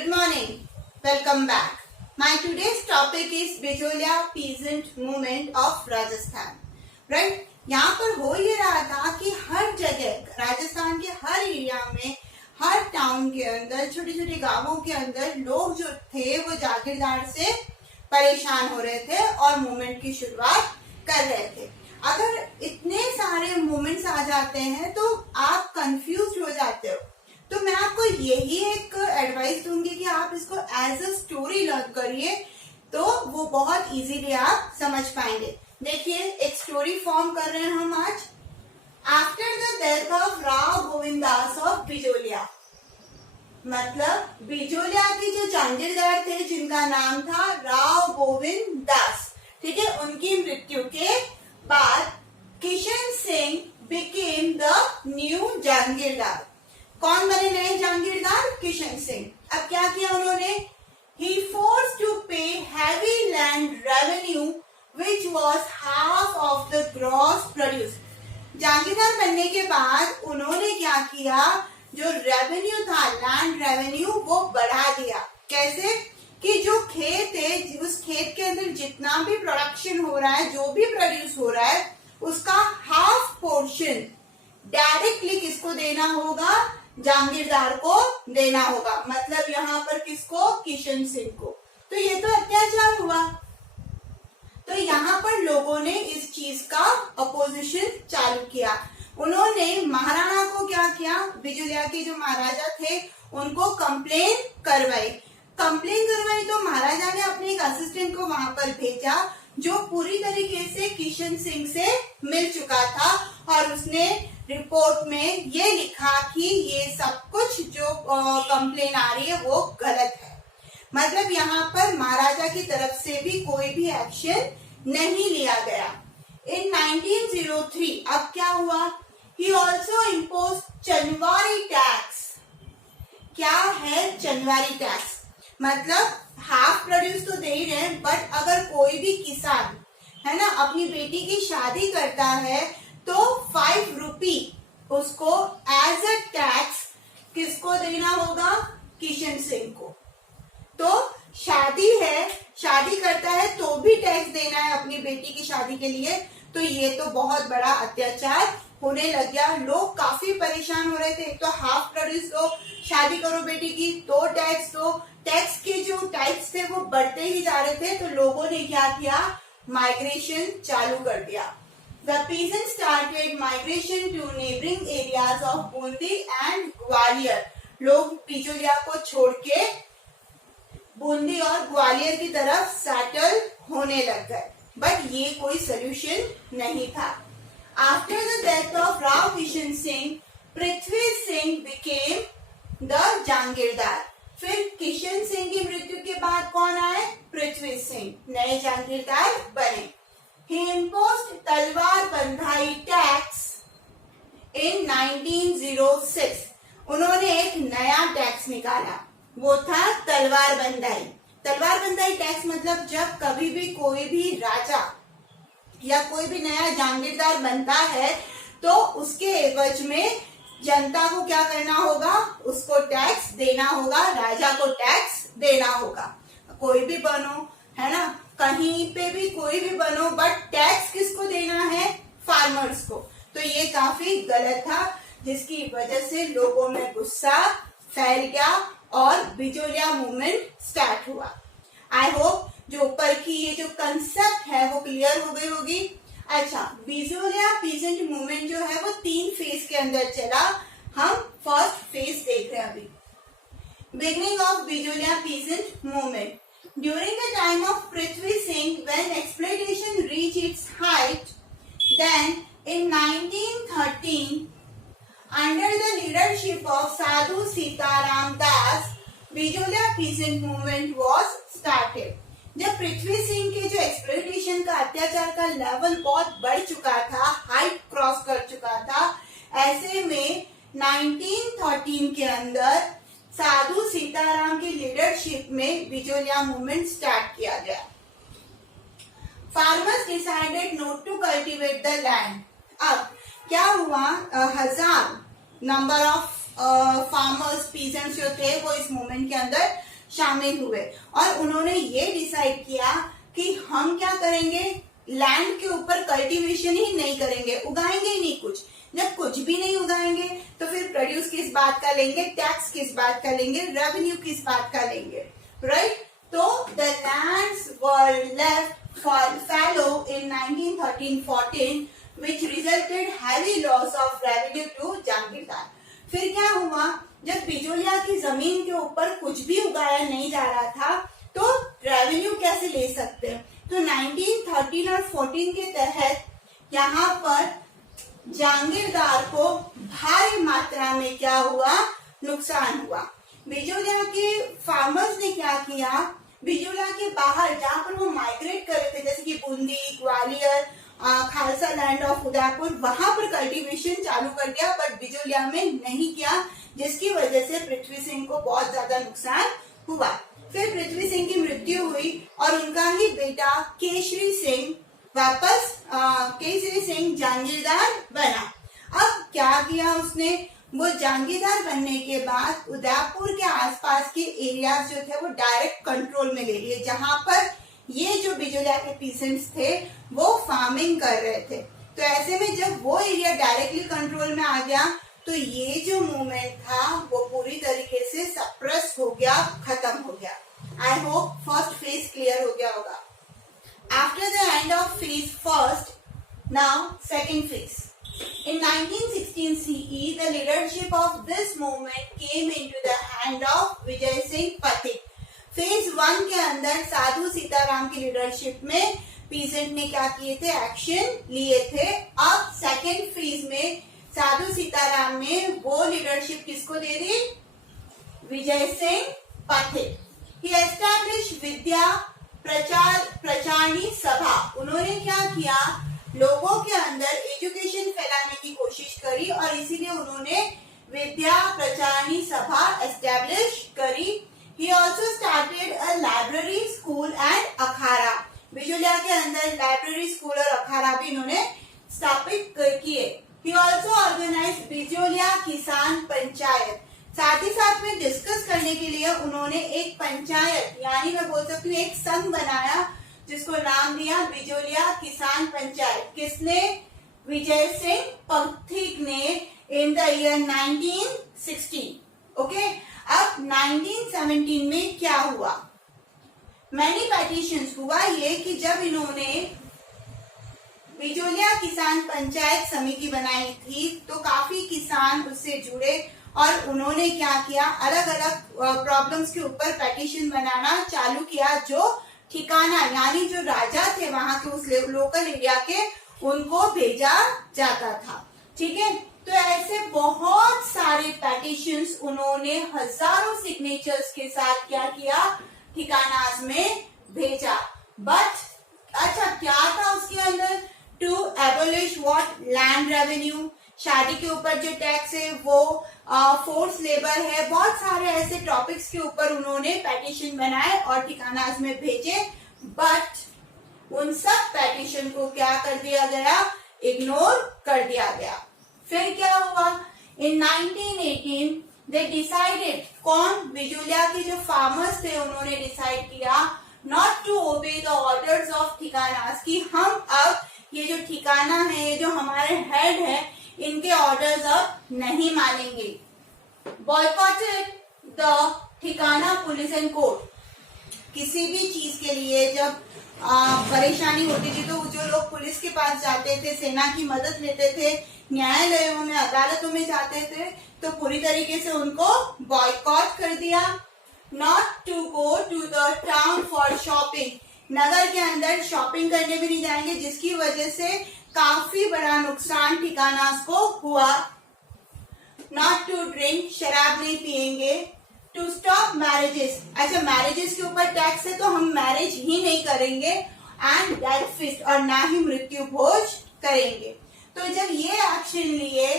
Good morning. Welcome back. My today's topic is Bijolia peasant movement of Rajasthan. Right? यहाँ पर हो ये रहा था कि हर जगह राजस्थान के हर एरिया में, हर टाउन के अंदर, छोटे छोटे गांवों के अंदर लोग जो थे वो जागीरदार से परेशान हो रहे थे और मूवमेंट की शुरुआत कर रहे थे। अगर इतने सारे मूवमेंट्स आ जाते हैं तो आप कंफ्यूज हो जाते हो। तो मैं आपको यही एक एडवाइस दूंगी कि आप इसको एज अ स्टोरी लर्न करिए, तो वो बहुत इजीली आप समझ पाएंगे। देखिए, एक स्टोरी फॉर्म कर रहे हैं हम आज। After the death of Rao Govindas of Bijolia, मतलब बिजोलिया के जो जागीरदार थे जिनका नाम था राव गोविंद दास, ठीक है, उनकी मृत्यु के बाद Kishan Singh became the new jagirdar. कौन बने नए जागीरदार? किशन सिंह। अब क्या किया उन्होंने? He forced to pay heavy land revenue which was half of the gross produce। जागीरदार बनने के बाद उन्होंने क्या किया? जो रेवेन्यू था, लैंड रेवेन्यू, वो बढ़ा दिया। कैसे? कि जो खेत है, उस खेत के अंदर जितना भी प्रोडक्शन हो रहा है, जो भी प्रोड्यूस हो रहा है, उसका हाफ पोर्शन डायरेक्टली किसको देना होगा? जागीरदार को देना होगा। मतलब यहाँ पर किसको? किशन सिंह को। तो ये तो अत्याचार हुआ। तो यहाँ पर लोगों ने इस चीज का अपोजिशन चालू किया। उन्होंने महाराणा को क्या किया? बिजोलिया के जो महाराजा थे उनको कंप्लेन करवाई। तो महाराजा ने अपने एक असिस्टेंट को वहां पर भेजा जो पूरी तरीके से किशन सिंह से मिल चुका था, और उसने रिपोर्ट में ये लिखा कि ये सब कुछ जो कंप्लेन आ रही है वो गलत है। मतलब यहाँ पर महाराजा की तरफ से भी कोई भी एक्शन नहीं लिया गया। इन 1903 अब क्या हुआ? He also imposed chanwari tax. क्या है चनवारी टैक्स? मतलब हाफ प्रोड्यूस तो दे ही रहे हैं, बट अगर कोई भी किसान है ना अपनी बेटी की शादी करता है तो 5 रुपी उसको एज अ टैक्स किसको देना होगा? किशन सिंह को। तो शादी है, शादी करता है तो भी टैक्स देना है अपनी बेटी की शादी के लिए। तो ये तो बहुत बड़ा अत्याचार होने लग गया। लोग काफी परेशान हो रहे थे। तो हाफ प्रोड्यूस दो, शादी करो बेटी की तो टैक्स दो। टैक्स के जो टाइप्स थे वो बढ़ते ही जा रहे थे। तो लोगों ने क्या किया? माइग्रेशन चालू कर दिया। The peasants started migration to neighboring areas of Bundi and Gwalior. लोग बिजोलिया को छोड़ के बूंदी और ग्वालियर की तरफ सेटल होने लग गए, बट ये कोई सोल्यूशन नहीं था। After the death of Rao Kishan Singh, Prithvi Singh became the जागीरदार। फिर किशन सिंह की मृत्यु के बाद कौन आए? पृथ्वी सिंह नए जागीरदार बने। He imposed तलवार बंधाई टैक्स in 1906। उन्होंने एक नया टैक्स निकाला, वो था तलवार बंधाई। तलवार बंधाई टैक्स मतलब जब कभी भी कोई भी राजा या कोई भी नया जागीरदार बनता है तो उसके एवज में जनता को क्या करना होगा? उसको टैक्स देना होगा, राजा को टैक्स देना होगा। कोई भी बनो, है ना, कहीं पे भी कोई भी बनो, बट टैक्स किसको देना है? फार्मर्स को। तो ये काफी गलत था, जिसकी वजह से लोगों में गुस्सा फैल गया और बिजोलिया मूवमेंट स्टार्ट हुआ। आई होप जो ऊपर की ये जो कंसेप्ट है वो क्लियर हो गई होगी। अच्छा, बिजोलिया पीजेंट मूवमेंट जो है वो 3 फेज के अंदर चला। हम फर्स्ट फेज देख रहे हैं अभी। Beginning of Bijolia peasant movement. During the time of Prithvi Singh, when exploitation reached its height, then in 1913, under the leadership of Sadhu Sitaram Das, Bijolia peasant movement was started। जब पृथ्वी सिंह के जो exploitation का, अत्याचार का लेवल बहुत बढ़ चुका था, हाइट क्रॉस कर चुका था, ऐसे में 1913 के अंदर साधु सीताराम की लीडरशिप में बिजोलिया मूवमेंट स्टार्ट किया गया। Farmers decided not to cultivate the land. अब क्या हुआ? 1000 नंबर ऑफ फार्मर्स, पीजेंट्स जो थे वो इस मूवमेंट के अंदर शामिल हुए और उन्होंने ये डिसाइड किया कि हम क्या करेंगे, लैंड के ऊपर कल्टीवेशन ही नहीं करेंगे, उगाएंगे ही नहीं कुछ। जब कुछ भी नहीं उगाएंगे तो फिर प्रोड्यूस किस बात का लेंगे, टैक्स किस बात का लेंगे, रेवेन्यू किस बात का लेंगे, राइट। तो the lands were left fallow in 1913-14 which resulted heavy loss of revenue to जागीरदार। फिर क्या हुआ, जब बिजोलिया की जमीन के ऊपर कुछ भी उगाया नहीं जा रहा था तो रेवेन्यू कैसे ले सकते हैं। तो 1913 और 14 के तहत यहाँ पर जागीरदार को भारी मात्रा में क्या हुआ, नुकसान हुआ। बिजोलिया के फार्मर्स ने क्या किया, बिजोलिया के बाहर जहाँ पर वो माइग्रेट कर रहे थे, जैसे कि बूंदी, ग्वालियर, खालसा लैंड ऑफ उदयपुर, वहां पर कल्टीवेशन चालू कर दिया, बट बिजोलिया में नहीं किया, जिसकी वजह से पृथ्वी सिंह को बहुत ज्यादा नुकसान हुआ। फिर पृथ्वी सिंह की मृत्यु हुई और उनका ही बेटा केसरी सिंह वापस केसरी सिंह जागीरदार बना। अब क्या किया उसने, वो जागीरदार बनने के बाद उदयपुर के आसपास के एरियाज जो थे वो डायरेक्ट कंट्रोल में ले लिए, जहां पर ये जो बिजोलिया के पीसेंट्स थे वो फार्मिंग कर रहे थे। तो ऐसे में जब वो एरिया डायरेक्टली कंट्रोल में आ गया तो ये जो मूवमेंट था वो पूरी तरीके से सप्रेस हो गया, खत्म हो गया। I hope first phase clear हो गया होगा। After the end of phase first, now second phase. In 1916 CE, the leadership of this movement came into the hand of Vijay Singh Pathik. Phase 1 के अंदर साधु सीताराम की लीडरशिप में peasant ने क्या किए थे, एक्शन लिए थे। अब सेकेंड फेज में साधु सीताराम ने वो लीडरशिप किसको दे दी, विजय सिंह पथिक। ही एस्टैब्लिश विद्या प्रचारणी सभा। उन्होंने क्या किया, लोगों के अंदर एजुकेशन फैलाने की कोशिश करी और इसीलिए उन्होंने विद्या प्रचारणी सभा एस्टैब्लिश करी। He also started a library, school and अखाड़ा। बिजोलिया के अंदर लाइब्रेरी, स्कूल और अखाड़ा भी इन्होंने स्थापित किए। He also organized बिजोलिया किसान पंचायत। साथ ही साथ में डिस्कस करने के लिए उन्होंने एक पंचायत, यानी मैं बोल सकती हूँ एक संघ बनाया, जिसको नाम दिया बिजोलिया किसान पंचायत। किसने, विजय सिंह पथिक ने, इन द ईयर 1916। ओके, अब 1917 में क्या हुआ, मैनी पेटिशंस हुआ ये कि जब इन्होंने बिजोलिया किसान पंचायत समिति बनाई थी तो काफी किसान उससे जुड़े और उन्होंने क्या किया, अलग अलग प्रॉब्लम्स के ऊपर पेटिशन बनाना चालू किया। जो ठिकाना यानी जो राजा थे वहां के उस लोकल एरिया के, उनको भेजा जाता था। ठीक है, तो ऐसे बहुत सारे पेटिशंस उन्होंने हजारों सिग्नेचर्स के साथ क्या किया, ठिकानास में भेजा। बट अच्छा क्या था उसके अंदर, to abolish what, land revenue, शादी के ऊपर जो टैक्स है वो, फोर्स लेबर है, बहुत सारे ऐसे टॉपिक्स के ऊपर उन्होंने पेटिशन बनाए और ठिकानास में भेजे। बट उन सब पेटिशन को क्या कर दिया गया, इग्नोर कर दिया गया। फिर क्या हुआ, इन 1918 दे डिसाइडेड, कौन, बिजोलिया के जो फार्मर्स थे उन्होंने डिसाइड किया not to obey the orders of thikanas, कि हम अब ये जो ठिकाना है, ये जो हमारे हेड है, इनके ऑर्डर्स अब नहीं मानेंगे। बॉयकॉटेड द ठिकाना पुलिस एंड कोर्ट। किसी भी चीज के लिए जब परेशानी होती थी तो जो लोग पुलिस के पास जाते थे, सेना की मदद लेते थे, न्यायालयों में, अदालतों में जाते थे, तो पूरी तरीके से उनको बॉयकॉट कर दिया। Not to go to the town for shopping, नगर के अंदर शॉपिंग करने भी नहीं जाएंगे, जिसकी वजह से काफी बड़ा नुकसान ठिकानास को हुआ। नॉट टू ड्रिंक, शराब नहीं पिएंगे। टू स्टॉप मैरिजेस, अच्छा मैरिजेस के ऊपर टैक्स है तो हम मैरिज ही नहीं करेंगे। एंड डेथ फीस्ट, और ना ही मृत्यु भोज करेंगे। तो जब ये एक्शन लिए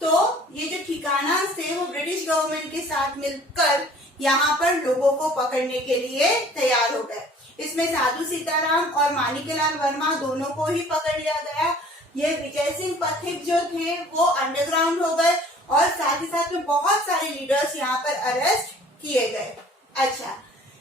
तो ये जो ठिकाना थे वो ब्रिटिश गवर्नमेंट के साथ मिलकर यहाँ पर लोगों को पकड़ने के लिए तैयार हो गए। इसमें साधु सीताराम और माणिक्यलाल वर्मा दोनों को ही पकड़ लिया गया। ये विजय सिंह पथिक जो थे वो अंडरग्राउंड हो गए और साथ ही साथ में बहुत सारे लीडर्स यहाँ पर अरेस्ट किए गए। अच्छा,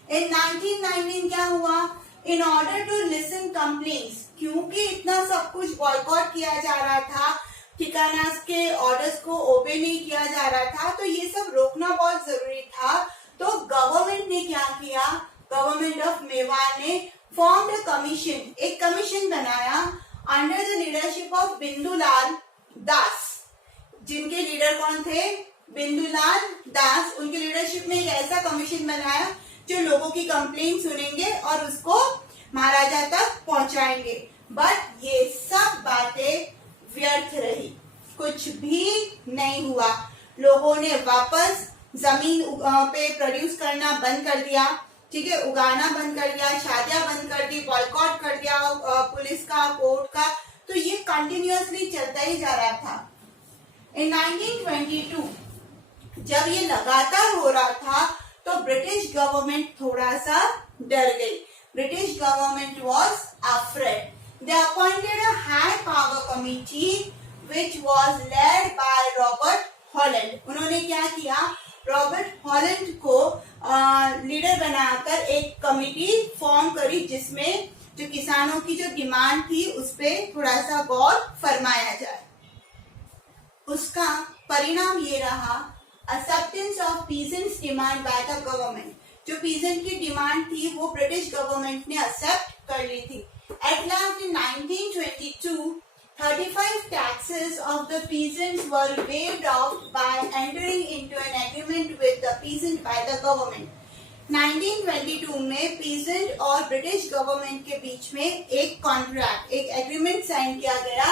इन 1919 क्या हुआ, in order to listen complaints, क्योंकि इतना सब कुछ बॉयकॉट किया जा रहा था, ठिकाना के ऑर्डर्स को ओबे नहीं किया जा रहा था, तो ये सब रोकना बहुत जरूरी था। तो गवर्नमेंट ने क्या किया, गवर्नमेंट ऑफ मेवाड़ ने फॉर्म्ड कमीशन, एक कमीशन बनाया अंडर द लीडरशिप ऑफ बिंदुलाल दास। जिनके लीडर कौन थे, बिंदुलाल दास। उनके लीडरशिप में एक ऐसा कमीशन बनाया जो लोगों की कंप्लेंट सुनेंगे और उसको महाराजा तक पहुंचाएंगे। बट ये सब बातें व्यर्थ रही, कुछ भी नहीं हुआ। लोगों ने वापस जमीन पे प्रोड्यूस करना बंद कर दिया, ठीक है, उगाना बंद कर दिया, शादियां बंद कर दी, बॉयकॉट कर दिया पुलिस का, कोर्ट का। तो ये कंटिन्यूअसली चलता ही जा रहा था। इन 1922 जब ये लगातार हो रहा था तो ब्रिटिश गवर्नमेंट थोड़ा सा डर गई। British government was afraid. They appointed a high power committee which was led by Robert Holland. उन्होंने क्या किया, रॉबर्ट हॉलैंड को लीडर बनाकर एक कमिटी फॉर्म करी जिसमें जो किसानों की जो डिमांड थी उस पर थोड़ा सा गौर फरमाया जाए। उसका परिणाम ये रहा, acceptance of peasants demand by the government. जो पीजेंट की डिमांड थी वो ब्रिटिश गवर्नमेंट ने एक्सेप्ट कर ली थी। At last in 1922 35 taxes of the peasants were waived off by entering into an agreement with the peasant by the government. 1922 में peasant और British government के बीच में एक कॉन्ट्रैक्ट, एक एग्रीमेंट साइन किया गया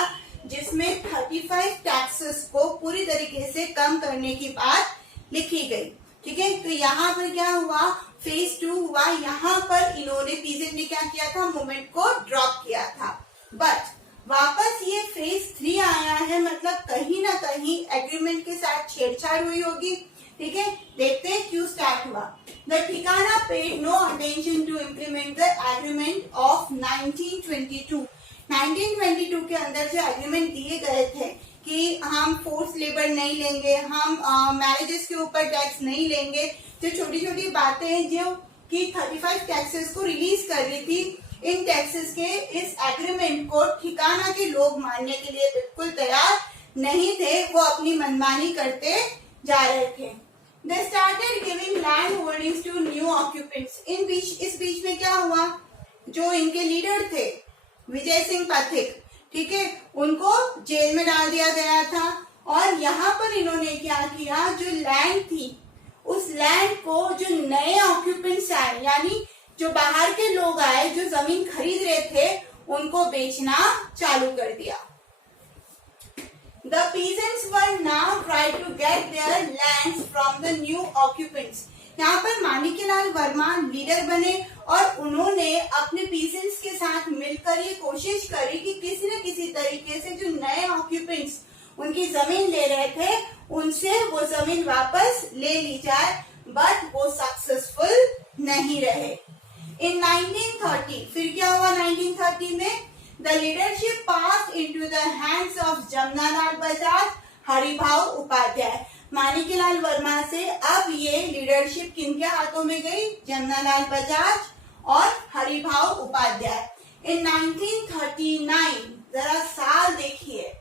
जिसमें 35 टैक्सेस को पूरी तरीके से कम करने की बात लिखी गई। ठीक है, तो यहाँ पर क्या हुआ, फेज 2 हुआ। यहाँ पर इन्होंने पीजेंट ने क्या किया था, मूवमेंट को ड्रॉप किया था। बट वापस ये फेज 3 आया है, मतलब कहीं ना कहीं एग्रीमेंट के साथ छेड़छाड़ हुई होगी। ठीक है, देखते हैं क्यों स्टार्ट हुआ। The Thikana paid no attention to implement the agreement of 1922। 1922 के अंदर जो एग्रीमेंट दिए गए थे कि हम फोर्स लेबर नहीं लेंगे, हम मैरिजेस के ऊपर टैक्स नहीं लेंगे, जो छोटी छोटी बातें जो कि 35 टैक्सेस को रिलीज कर रही थी, इन टैक्सेस के इस एग्रीमेंट को ठिकाना के लोग मानने के लिए बिल्कुल तैयार नहीं थे। वो अपनी मनमानी करते जा रहे थे। They started giving land holdings to new occupants. इस बीच में क्या हुआ, जो इनके लीडर थे विजय सिंह पाथिक, ठीक है, उनको जेल में डाल दिया गया था। और यहाँ पर इन्होंने क्या किया, जो लैंड थी उस लैंड को जो नए ऑक्यूपेंट्स आए, यानी जो बाहर के लोग आए जो जमीन खरीद रहे थे, उनको बेचना चालू कर दिया। The peasants were now trying to get their lands from the new occupants. यहाँ पर माणिक्यलाल वर्मा लीडर बने और उन्होंने अपने पीजेंट्स के साथ मिलकर ये कोशिश करी कि किसी न किसी तरीके से जो नए ऑक्यूपेंट्स उनकी जमीन ले रहे थे उनसे वो जमीन वापस ले ली जाए। बट वो सक्सेसफुल नहीं रहे। इन 1930 फिर क्या हुआ, 1930 में the leadership pass into the hands of Jamnalal Bajaj, Haribhau Upadhyay. Manikyalal Verma से अब ये लीडरशिप किनके हाथों में गई, जमनालाल बजाज और हरिभाऊ उपाध्याय। इन 1939 जरा साल देखिए,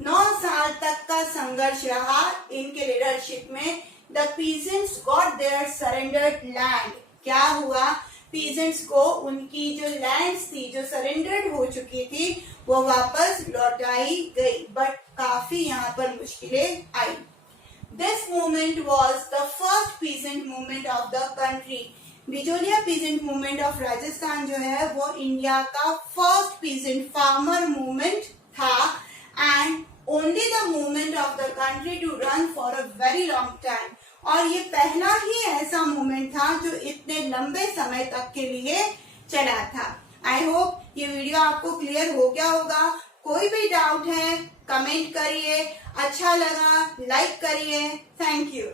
9 साल तक का संघर्ष रहा इनके लीडरशिप में। The peasants got their surrendered land. क्या हुआ, पीजेंट्स को उनकी जो लैंड्स थी जो सरेंडर्ड हो चुकी थी वो वापस लौटाई गई। बट काफी यहाँ पर मुश्किलें आई। This movement was the first peasant movement of the country. Bijolia peasant movement of Rajasthan जो है वो इंडिया का फर्स्ट पीजेंट फार्मर मूवमेंट था and only the movement of the country to run for a very long time. और ये पहला ही ऐसा movement था जो इतने लंबे समय तक के लिए चला था। आई होप ये वीडियो आपको क्लियर हो गया होगा। कोई भी डाउट है कमेंट करिए, अच्छा लगा लाइक करिए। Thank you.